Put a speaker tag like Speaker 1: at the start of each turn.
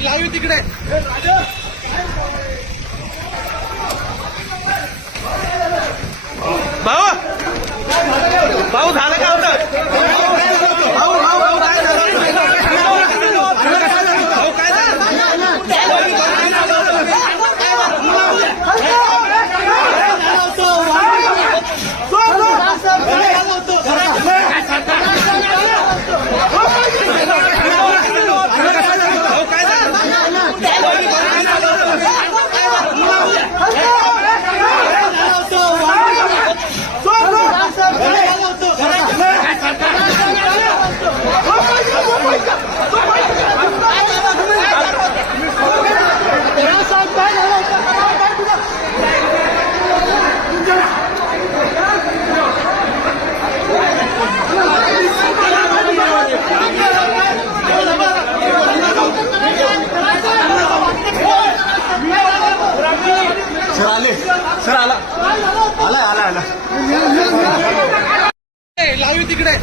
Speaker 1: लावी तिकडे. भाऊ भाऊ झालं
Speaker 2: सर आले. सर आला. आला आला आला.
Speaker 1: लावी तिकडे.